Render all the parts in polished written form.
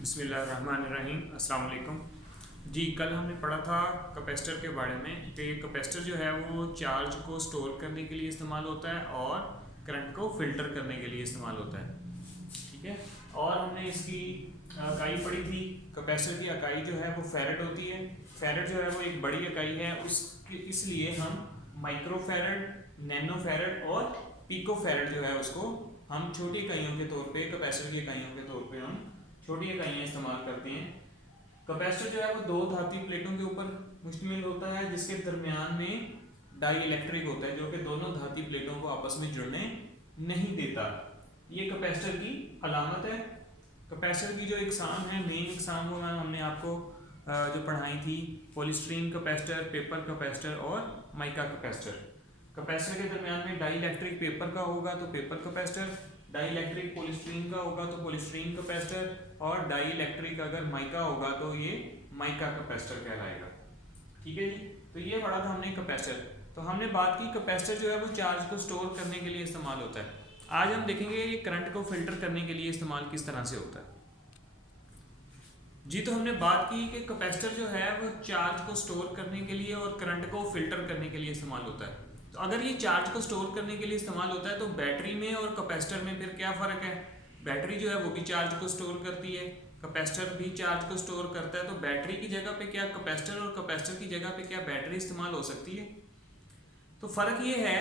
बिस्मिल्लाहिर्रहमानिर्रहीम अस्सलाम वालेकुम जी। कल हमने पढ़ा था कैपेसिटर के बारे में कि कैपेसिटर जो है वो चार्ज को स्टोर करने के लिए इस्तेमाल होता है और करंट को फिल्टर करने के लिए इस्तेमाल होता है। ठीक है, और हमने इसकी इकाई पढ़ी थी। कैपेसिटर की इकाई जो है वो फैरेड होती है। फैरेड जो है वो एक बड़ी इकाई है, इसलिए हम माइक्रो फैरेड, नैनो फैरेड और पीको फैरेड जो है उसको हम छोटी इकाइयों के तौर पे, कैपेसिटर की इकाइयों के तौर पे हम छोटी इकाइयाँ इस्तेमाल करते हैं। कैपेसिटर जो है वो दो धातु प्लेटों के ऊपर मुश्तमिल होता है, जिसके दरमियान में डाई इलेक्ट्रिक होता है, जो कि दोनों धातु प्लेटों को आपस में जुड़ने नहीं देता। ये कैपेसिटर की अलामत है। कैपेसिटर की जो इकसाम है, मेन इकसाम वो हमने आपको जो पढ़ाई थी, पॉलीस्टीरीन कैपेसिटर, पेपर कैपेसिटर और माइका कैपेसिटर। कैपेसिटर के दरमियान में डाई इलेक्ट्रिक पेपर का होगा तो paper capacitor, dielectric polystyrene का होगा तो पॉलीस्टीरीन कैपेसिटर, और डाई इलेक्ट्रिक अगर माइका होगा तो ये माइका कैपेसिटर कहलाएगा। ठीक है जी, तो ये पढ़ा था हमने कैपेसिटर। तो हमने बात की कैपेसिटर जो है वो चार्ज को स्टोर करने के लिए इस्तेमाल होता है। आज हम देखेंगे ये करंट को फिल्टर करने के लिए इस्तेमाल किस तरह से होता है जी। तो हमने बात की कि कैपेसिटर जो है वो चार्ज को स्टोर करने के लिए और करंट को फिल्टर करने के लिए इस्तेमाल होता है। तो अगर ये चार्ज को स्टोर करने के लिए इस्तेमाल होता है तो बैटरी में और कैपेसिटर में फिर क्या फ़र्क है? बैटरी जो है वो भी चार्ज को स्टोर करती है, कैपेसिटर भी चार्ज को स्टोर करता है। तो बैटरी की जगह पे क्या कैपेसिटर और कैपेसिटर की जगह पे क्या बैटरी इस्तेमाल हो सकती है? तो फ़र्क ये है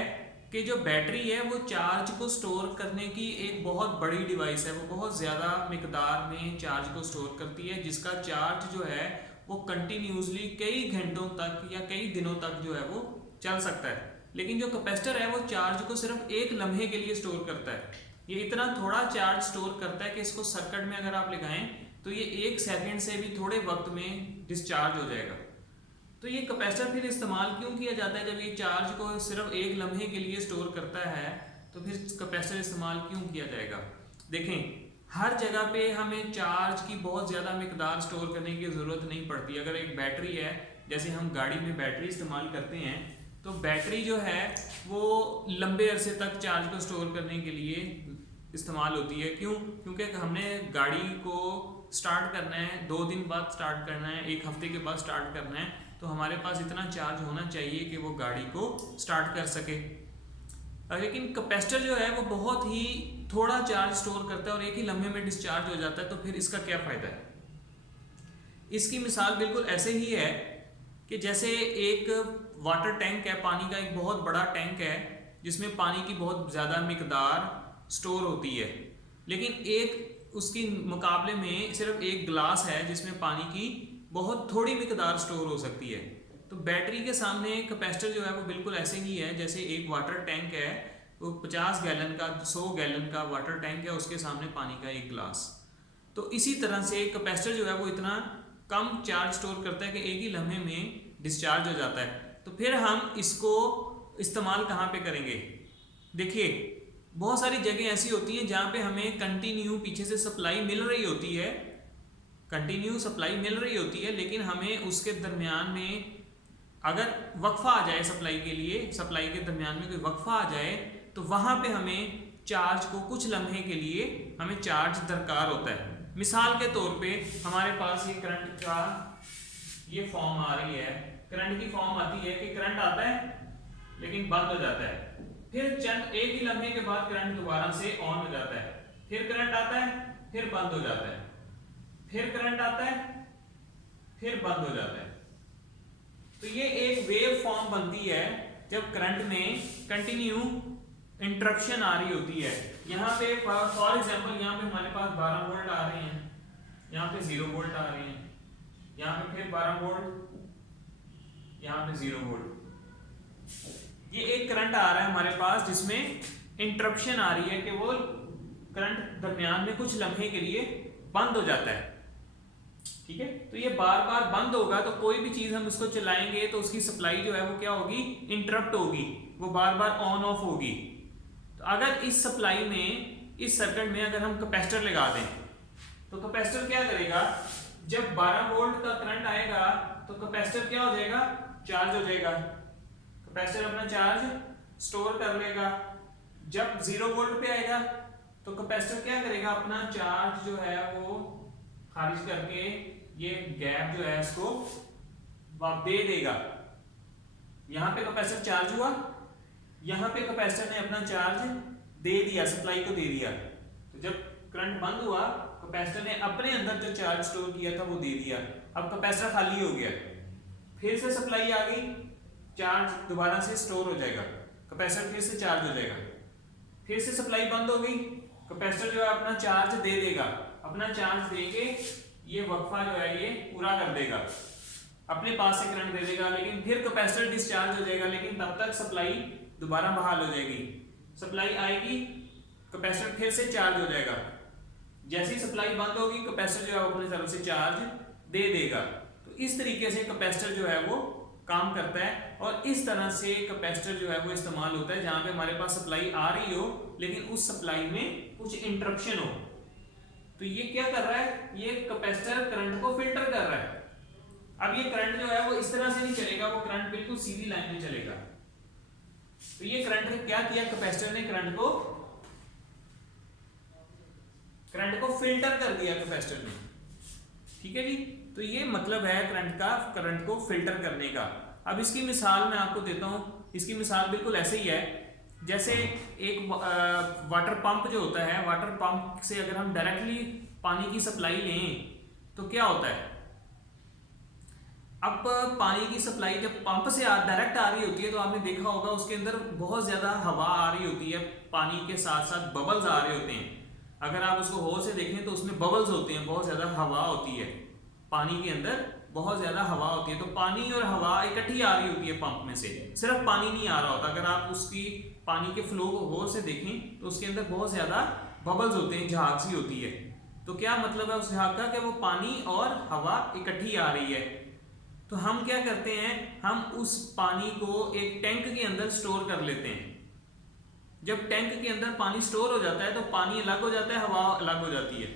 कि जो बैटरी है वो चार्ज को स्टोर करने की एक बहुत बड़ी डिवाइस है। वो बहुत ज़्यादा मिकदार में चार्ज को स्टोर करती है, जिसका चार्ज जो है वो कंटिन्यूसली कई घंटों तक या कई दिनों तक जो है वो चल सकता है। लेकिन जो कैपेसिटर है वो चार्ज को सिर्फ एक लम्हे के लिए स्टोर करता है। ये इतना थोड़ा चार्ज स्टोर करता है कि इसको सर्किट में अगर आप लगाएं तो ये 1 सेकंड से भी थोड़े वक्त में डिस्चार्ज हो जाएगा। तो ये कैपेसिटर फिर इस्तेमाल क्यों किया जाता है? जब ये चार्ज को सिर्फ एक लम्हे के लिए स्टोर करता है तो फिर कैपेसिटर इस्तेमाल क्यों किया जाएगा? देखें, हर जगह पे हमें चार्ज की बहुत ज़्यादा मिकदार स्टोर करने की ज़रूरत नहीं पड़ती। अगर एक बैटरी है, जैसे हम गाड़ी में बैटरी इस्तेमाल करते हैं, तो बैटरी जो है वो लंबे अरसे तक चार्ज को स्टोर करने के लिए इस्तेमाल होती है। क्यों? क्योंकि हमने गाड़ी को स्टार्ट करना है, 2 दिन बाद स्टार्ट करना है, 1 हफ्ते के बाद स्टार्ट करना है, तो हमारे पास इतना चार्ज होना चाहिए कि वो गाड़ी को स्टार्ट कर सके। लेकिन कैपेसिटर जो है वो बहुत ही थोड़ा चार्ज स्टोर करता है और एक ही लम्हे में डिस्चार्ज हो जाता है। तो फिर इसका क्या फ़ायदा है? इसकी मिसाल बिल्कुल ऐसे ही है कि जैसे एक वाटर टैंक है, पानी का एक बहुत बड़ा टैंक है जिसमें पानी की बहुत ज़्यादा मिकदार स्टोर होती है, लेकिन एक उसके मुकाबले में सिर्फ एक गिलास है जिसमें पानी की बहुत थोड़ी मिकदार स्टोर हो सकती है। तो बैटरी के सामने कैपेसिटर जो है वो बिल्कुल ऐसे ही है, जैसे एक वाटर टैंक है, वो 50 गैलन का, 100 गैलन का वाटर टैंक है, उसके सामने पानी का एक गिलास। तो इसी तरह से कैपेसिटर जो है वो इतना कम चार्ज स्टोर करता है कि एक ही लम्हे में डिस्चार्ज हो जाता है। तो फिर हम इसको इस्तेमाल कहाँ पे करेंगे? देखिए, बहुत सारी जगह ऐसी होती हैं जहाँ पे हमें कंटिन्यू पीछे से सप्लाई मिल रही होती है, कंटिन्यू सप्लाई मिल रही होती है, लेकिन हमें उसके दरमियान में अगर वक्फा आ जाए, सप्लाई के लिए, सप्लाई के दरमियान में कोई वक्फा आ जाए, तो वहाँ पे हमें चार्ज को कुछ लम्हे के लिए हमें चार्ज दरकार होता है। मिसाल के तौर पे हमारे पास ये करंट का ये फॉर्म आ रही है, करंट की फॉर्म आती है कि करंट आता है लेकिन बंद हो जाता है, फिर चंद एक ही लम्हे के बाद करंट दोबारा से ऑन हो जाता है, फिर करंट आता है, फिर बंद हो जाता है, फिर करंट आता है, फिर बंद हो जाता है। तो ये एक वेव फॉर्म बनती है जब करंट में कंटिन्यू इंटरप्शन आ रही होती है। यहाँ पे फॉर एग्जांपल यहाँ पे हमारे पास 12 वोल्ट आ रहे हैं, यहाँ पे 0 वोल्ट आ रहे हैं, यहाँ पे फिर 12 वोल्ट, यहाँ पे 0 वोल्ट। ये एक करंट आ रहा है हमारे पास जिसमें इंटरप्शन आ रही है कि वो करंट दरमियान में कुछ लम्हे के लिए बंद हो जाता है। ठीक है, तो ये बार बार बंद होगा तो कोई भी चीज हम इसको चलाएंगे तो उसकी सप्लाई जो है वो क्या होगी? इंटरप्ट होगी, वो बार बार ऑन ऑफ होगी। तो अगर इस सप्लाई में, इस सर्किट में अगर हम कैपेसिटर लगा दें तो कैपेसिटर क्या करेगा? जब 12 वोल्ट का करंट आएगा तो कैपेसिटर क्या हो जाएगा? चार्ज हो जाएगा। कैपेसिटर अपना चार्ज स्टोर कर लेगा। जब 0 वोल्ट पे आएगा तो कैपेसिटर क्या करेगा? अपना चार्ज जो है वो खारिज करके ये गैप जो है इसको दे देगा। यहां पे कैपेसिटर चार्ज हुआ, यहां पे कैपेसिटर ने अपना चार्ज दे दिया, सप्लाई को दे दिया। तो जब करंट बंद हुआ, कैपेसिटर ने अपने अंदर जो चार्ज स्टोर किया था वो दे दिया। अब कैपेसिटर खाली हो गया, फिर से सप्लाई आ गई, चार्ज दोबारा से स्टोर हो जाएगा, कैपेसिटर फिर से चार्ज हो जाएगा। फिर से सप्लाई बंद हो गई, कैपेसिटर जो है अपना चार्ज दे देगा, अपना चार्ज देके ये वक्फा जो है ये पूरा कर देगा, अपने पास से करंट दे देगा। लेकिन फिर कैपेसिटर डिस्चार्ज हो जाएगा, लेकिन तब तक सप्लाई दोबारा बहाल हो जाएगी। सप्लाई आएगी, कैपेसिटर फिर से चार्ज हो जाएगा। जैसे ही सप्लाई बंद होगी, कैपेसिटर जो है अपनी तरफ से चार्ज दे देगा। तो इस तरीके से कैपेसिटर जो है वो काम करता है। और इस तरह से कैपेसिटर जो है वो इस्तेमाल होता है जहां पे हमारे पास सप्लाई आ रही हो, लेकिन उस सप्लाई में कुछ इंटरप्शन हो। तो ये क्या कर रहा है, ये कैपेसिटर करंट को फिल्टर कर रहा है। अब ये करंट जो है वो इस तरह से नहीं चलेगा, वो करंट बिल्कुल सीधी लाइन में चलेगा। तो ये करंट ने क्या किया, कैपेसिटर ने करंट को फिल्टर कर दिया कैपेसिटर ने। ठीक है जी, तो ये मतलब है करंट को फिल्टर करने का। अब इसकी मिसाल मैं आपको देता हूं। इसकी मिसाल बिल्कुल ऐसे ही है, जैसे एक वाटर पंप जो होता है, वाटर पंप से अगर हम डायरेक्टली पानी की सप्लाई लें तो क्या होता है। अब पानी की सप्लाई जब पंप से डायरेक्ट आ रही होती है तो आपने देखा होगा उसके अंदर बहुत ज्यादा हवा आ रही होती है, पानी के साथ साथ बबल्स आ रहे होते हैं। अगर आप उसको गौर से देखें तो उसमें बबल्स होते हैं, बहुत ज्यादा हवा होती है, पानी के अंदर बहुत ज्यादा हवा होती है। तो पानी और हवा इकट्ठी आ रही होती है पंप में से, सिर्फ पानी नहीं आ रहा होता। अगर आप उसकी पानी के फ्लो को गौर से देखें तो उसके अंदर बहुत ज्यादा बबल्स होते हैं, झाग सी होती है। तो क्या मतलब है उस झाग का, कि वो पानी और हवा इकट्ठी आ रही है। तो हम क्या करते हैं, हम उस पानी को एक टैंक के अंदर स्टोर कर लेते हैं। जब टैंक के अंदर पानी स्टोर हो जाता है तो पानी अलग हो जाता है, हवा अलग हो जाती है,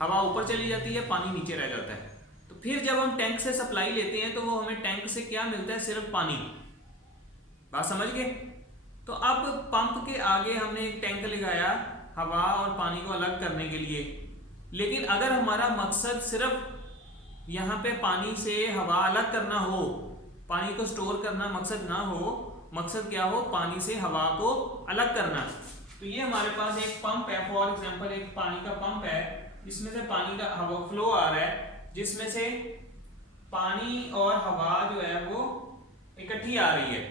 हवा ऊपर चली जाती है, पानी नीचे रह जाता है। तो फिर जब हम टैंक से सप्लाई लेते हैं तो वो हमें टैंक से क्या मिलता है, सिर्फ पानी। बात समझ गए। तो अब पंप के आगे हमने एक टैंक लगाया हवा और पानी को अलग करने के लिए। लेकिन अगर हमारा मकसद सिर्फ यहाँ पे पानी से हवा अलग करना हो, पानी को स्टोर करना मकसद ना हो, मकसद क्या हो, पानी से हवा को अलग करना, तो ये हमारे पास एक पंप है। फॉर एग्जांपल एक पानी का पंप है, जिसमें से पानी का हवा फ्लो आ रहा है, जिसमें से पानी और हवा जो है वो इकट्ठी आ रही है।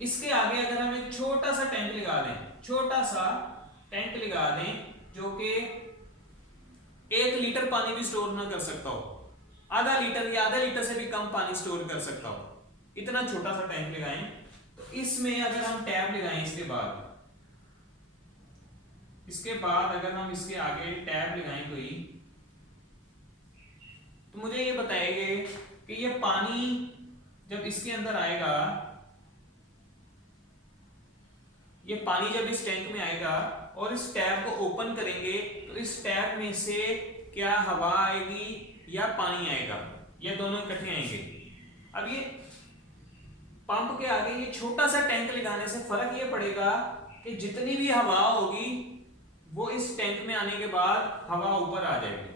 इसके आगे अगर हम एक छोटा सा टैंक लगा दें, छोटा सा टैंक लगा दें जो कि 1 लीटर पानी भी स्टोर ना कर सकता हो, आधा लीटर या आधा लीटर से भी कम पानी स्टोर कर सकता हो, इतना छोटा सा टैंक लगाएं। तो इसमें अगर हम टैप लगाएं, इसके बाद अगर हम इसके आगे टैप लगाएं कोई, तो मुझे ये बताएंगे कि ये पानी जब इसके अंदर आएगा, ये पानी जब इस टैंक में आएगा और इस टैप को ओपन करेंगे तो इस टैप में से क्या हवा आएगी या पानी आएगा, या दोनों इकट्ठे आएंगे। अब ये पंप के आगे ये छोटा सा टैंक लगाने से फर्क ये पड़ेगा कि जितनी भी हवा होगी वो इस टैंक में आने के बाद हवा ऊपर आ जाएगी,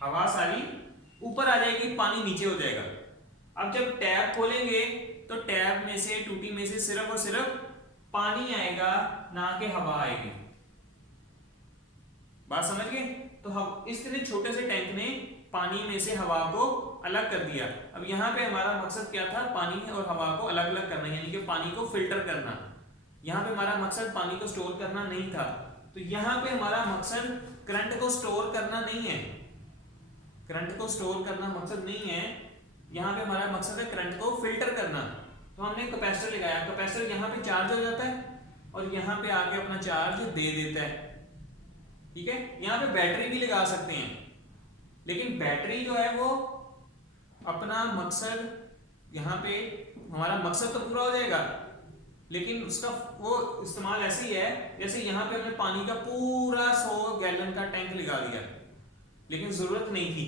हवा सारी ऊपर आ जाएगी, पानी नीचे हो जाएगा। अब जब टैप खोलेंगे तो टैप में से, टूटी में से सिर्फ और सिर्फ पानी आएगा, ना कि हवा आएगी। बात समझ गए। तो हम इस तरह छोटे से टैंक ने पानी में से हवा को अलग कर दिया। अब यहाँ पे हमारा मकसद क्या था, पानी और हवा को अलग अलग करना, यानी कि पानी को फिल्टर करना। यहाँ पे हमारा मकसद पानी को स्टोर करना नहीं था। तो यहाँ पे हमारा मकसद करंट को स्टोर करना नहीं है, करंट को स्टोर करना मकसद नहीं है। यहाँ पे हमारा मकसद है करंट को फिल्टर करना। तो हमने कैपेसिटर लगाया, कैपेसिटर यहाँ पे चार्ज हो जाता है और यहाँ पे आके अपना चार्ज दे देता है। ठीक है, यहाँ पे बैटरी भी लगा सकते हैं, लेकिन बैटरी जो है वो अपना मकसद, यहाँ पे हमारा मकसद तो पूरा हो जाएगा, लेकिन उसका वो इस्तेमाल ऐसे ही है जैसे यहाँ पे हमने पानी का पूरा 100 गैलन का टैंक लगा दिया, लेकिन जरूरत नहीं थी।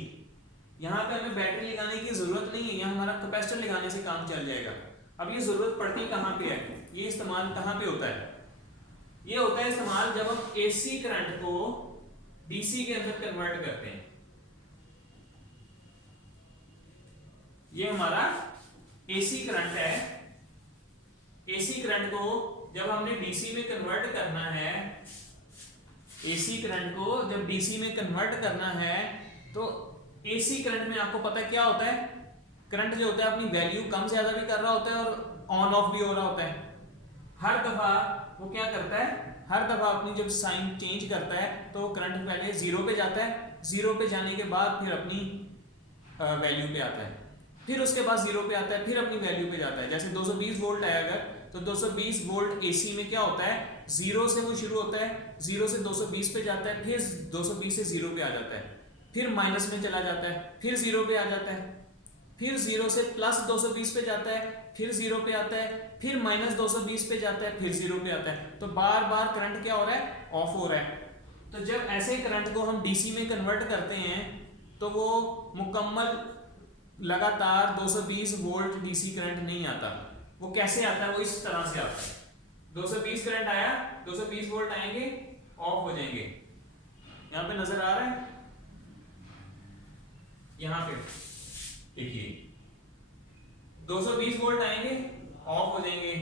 यहाँ पे हमें बैटरी लगाने की जरूरत नहीं है, यहाँ हमारा कैपेसिटर लगाने से काम चल जाएगा। अब ये जरूरत पड़ती कहाँ पे है, ये इस्तेमाल कहाँ पे होता है, ये होता है इस्तेमाल जब हम एसी करंट को डीसी के अंदर कन्वर्ट करते हैं। ये हमारा एसी करंट है। एसी करंट को जब हमने डीसी में कन्वर्ट करना है, एसी करंट को जब डीसी में कन्वर्ट करना है तो एसी करंट में आपको पता है क्या होता है, करंट जो होता है अपनी वैल्यू कम ज्यादा भी कर रहा होता है और ऑन ऑफ भी हो रहा होता है। हर दफा वो क्या करता है, हर दफा अपनी जब साइन चेंज करता है तो करंट पहले जीरो पे जाता है, जीरो पे जाने के बाद फिर अपनी वैल्यू पे आता है, फिर उसके बाद जीरो पे आता है, फिर अपनी वैल्यू पे जाता है। जैसे 220 वोल्ट है अगर, तो 220 वोल्ट एसी में क्या होता है, जीरो से वो शुरू होता है, जीरो से 220 पे जाता है, फिर 220 से जीरो पे आ जाता है, फिर माइनस में चला जाता है, फिर जीरो पे आ जाता है, फिर जीरो से प्लस 220 पे जाता है, फिर जीरो पे आता है, फिर माइनस 220 पे जाता है, फिर जीरो पे आता है। तो बार बार करंट क्या हो रहा है, ऑफ हो रहा है। तो जब ऐसे करंट को हम डीसी में कन्वर्ट करते हैं तो वो मुकम्मल लगातार 220 वोल्ट डीसी करंट नहीं आता। वो कैसे आता है, वो इस तरह से आता है। 220 करंट आया, 220 वोल्ट आएंगे, ऑफ हो जाएंगे। यहां पे नजर आ रहा है, यहां पे देखिए 220 वोल्ट आएंगे, ऑफ हो जाएंगे,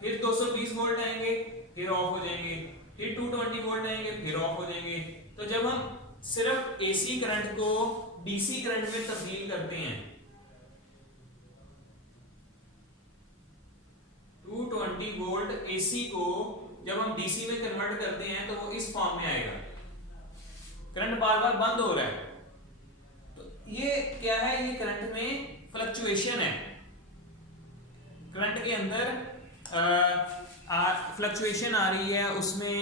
फिर 220 वोल्ट आएंगे, फिर ऑफ हो जाएंगे, फिर 220 वोल्ट आएंगे, फिर ऑफ हो जाएंगे। तो जब हम सिर्फ एसी करंट को डीसी करंट में तब्दील करते हैं, 220 वोल्ट एसी को जब हम डीसी में कन्वर्ट करते हैं तो वो इस फॉर्म में आएगा। करंट बार बार बंद हो रहा है, तो ये क्या है, ये करंट में फ्लक्चुएशन है। करंट के अंदर फ्लक्चुएशन आ रही है, उसमें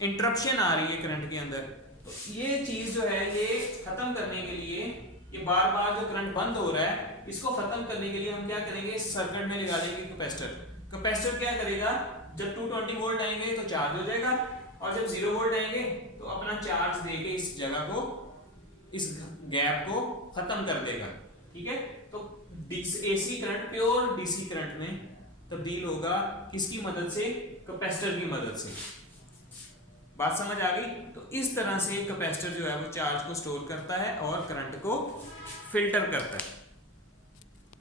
इंटरप्शन आ रही है करंट के अंदर। तो ये चीज जो है ये खत्म करने के लिए, ये बार बार जो करंट बंद हो रहा है इसको खत्म करने के लिए हम क्या करेंगे, सर्किट में लगा देंगे कैपेसिटर। कैपेसिटर क्या करेगा, जब 220 वोल्ट आएंगे तो चार्ज हो जाएगा, और जब 0 वोल्ट आएंगे तो अपना चार्ज देके इस जगह को, इस गैप को खत्म कर देगा। ठीक है, तो AC current pure DC current में तब्दील होगा, किसकी मदद से, कैपेसिटर की मदद से। बात समझ आ गई। तो इस तरह से कैपेसिटर जो है वो चार्ज को स्टोर करता है और करंट को फिल्टर करता है।